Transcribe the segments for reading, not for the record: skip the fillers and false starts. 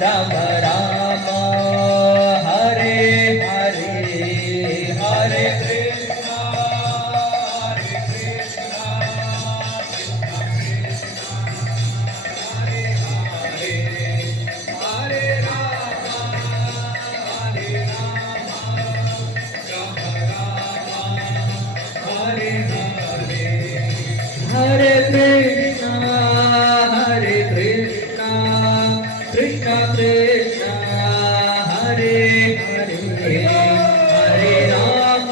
राम राम हरे हरे हरे कृष्णा हरे कृष्णा हरे राम हरे राम राम राम हरे हरे हरे कृष्णा कृष्णा कृष्णा हरे हरे हरे राम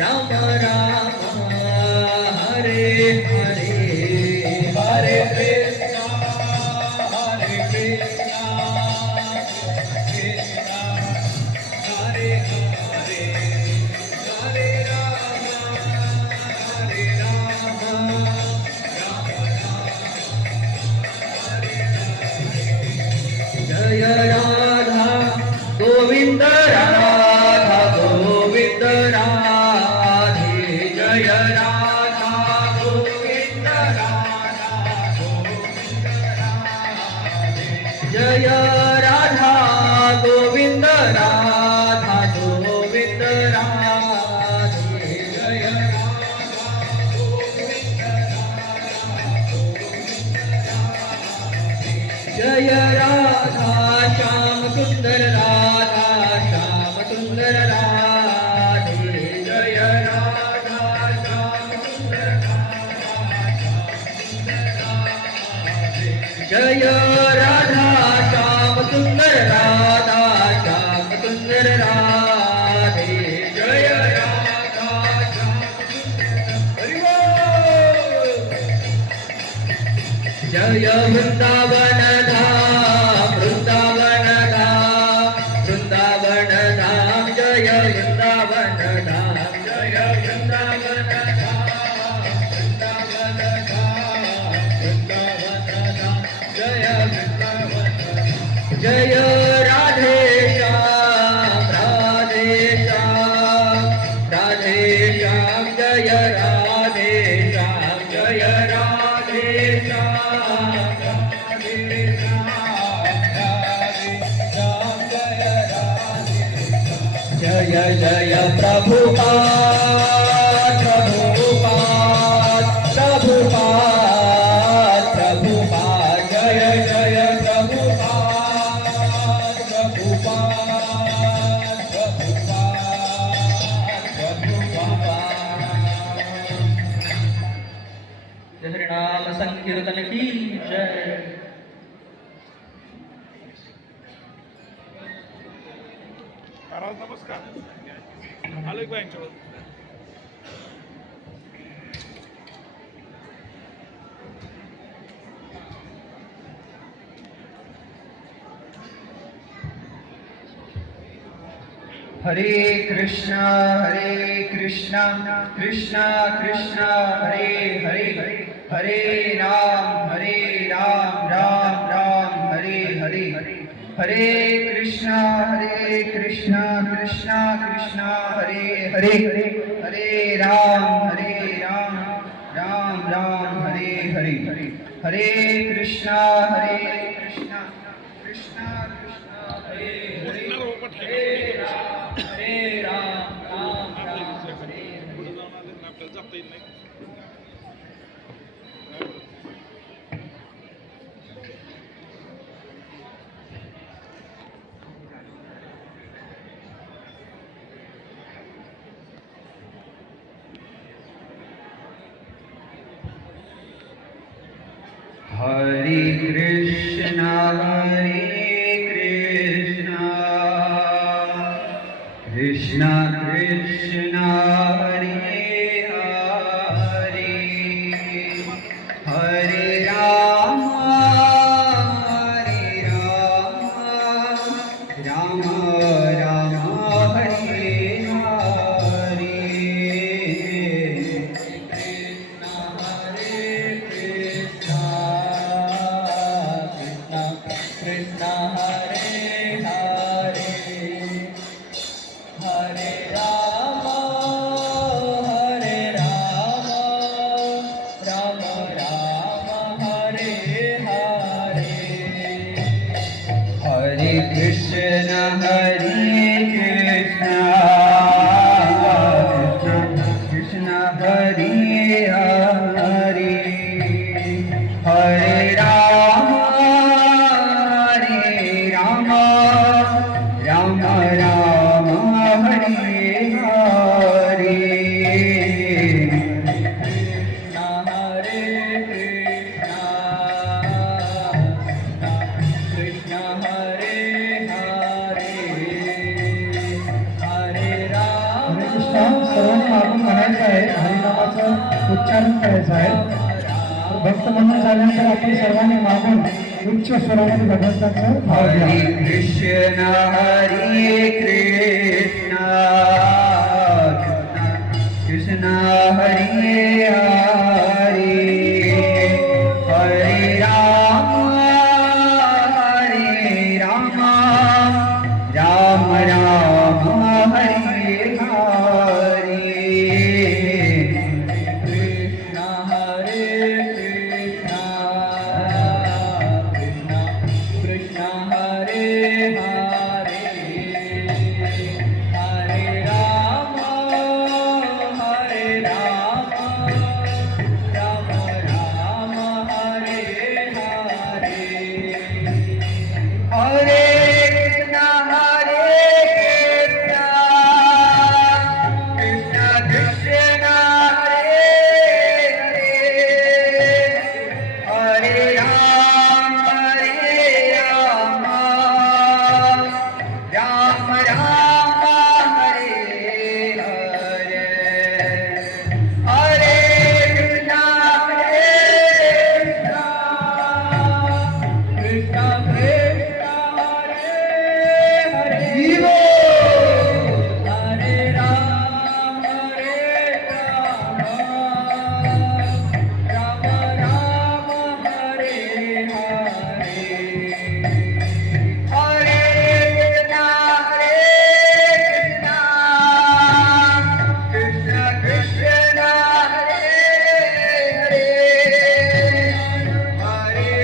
राम राम हरे हरे हरे कृष्णा कृष्णा हरे हरे हरे राम जय राधा गोविंद राधा गोविंद राधे जय राधा गोविंद राधा गोविंद राधे जय राधा गोविंद राधा गोविंद राधे जय राधा गोविंद जय राधा श्याम सुंदर राधा श्याम सुंदर राधे जय राधा श्याम सुंदर जय राधा श्याम सुंदर राधा श्याम सुंदर राधे जय राधा श्याम जय वृंदावन धाम वृंदावन धाम वृंदावन धाम जय वृंदावन धाम जय वृंदावन धाम वृंदावन धाम वृंदावन धाम जय वृंदावन जय राधे श्याम राधे श्याम राधे श्याम जय राधे श्याम जय राधे श्याम जय जय प्रभुपाद प्रभुपाद प्रभुपाद प्रभुपाद जय जय प्रभुपाद प्रभुपाद प्रभुपाद जय हरि नाम संकीर्तन की जय। नमस्कार आलो एक यांच्यावर हरे कृष्णा कृष्णा कृष्णा हरे हरे हरे राम राम राम हरे हरे हरे कृष्णा कृष्णा कृष्णा हरे हरे हरे राम राम राम हरे हरे हरे कृष्णा कृष्णा कृष्णा हरे हरे हरे राम राम हरे आपल्याला जाता येत नाही हरे कृष्णा कृष्णा कृष्णा हरे हरे हरे राम राम राम हरे हरे कृष्णा कृष्णा कृष्णा हरे हरे हरे हरे राम राम राम हरे हरे कृष्ण हरे कृष्ण हरे हरे हरे राम सर्वांनी मागून म्हणायचं आहे, हरिनामाचं उच्चारण करायचं आहे. भक्त म्हणून झाल्यानंतर आपण सर्वांनी मागून उच्च स्वरामध्ये भगवंताचं भाव घ्या. हरे कृष्ण कृष्ण हरे हरे हरे राम राम राम हरे हरे कृष्ण हरे कृष्ण हरे हरे हरे राम राम राम हरे हरे हरे कृष्ण कृष्ण कृष्ण हरे हरे हरे राम राम राम हरे हरे हरे कृष्ण कृष्ण कृष्ण हरे हरे हरे राम राम राम हरे हरे हरे कृष्ण कृष्ण हरे हरे हरे राम राम राम हरे हरे हरे कृष्ण कृष्ण कृष्ण हरे हरे हरे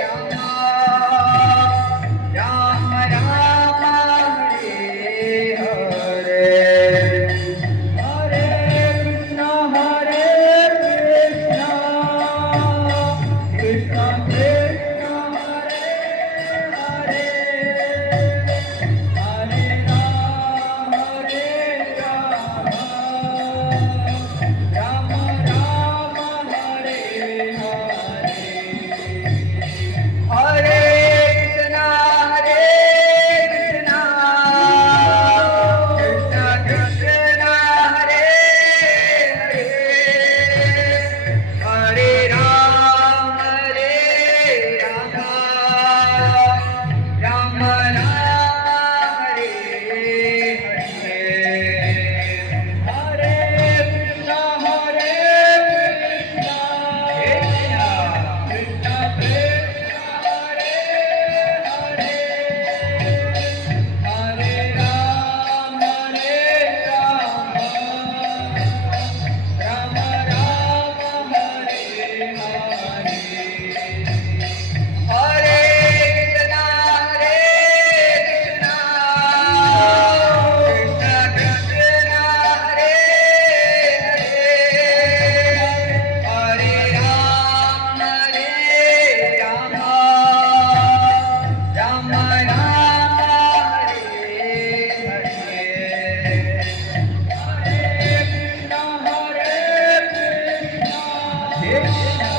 राम राम राम हरे हरे हरे कृष्ण कृष्ण कृष्ण हरे हरे हरे राम राम राम हरे हरे हरे कृष्ण कृष्ण कृष्ण हरे हरे हरे राम राम राम हरे हरे हरे कृष्ण कृष्ण कृष्ण हरे हरे हरे राम राम राम हरे हरे हरे कृष्ण कृष्ण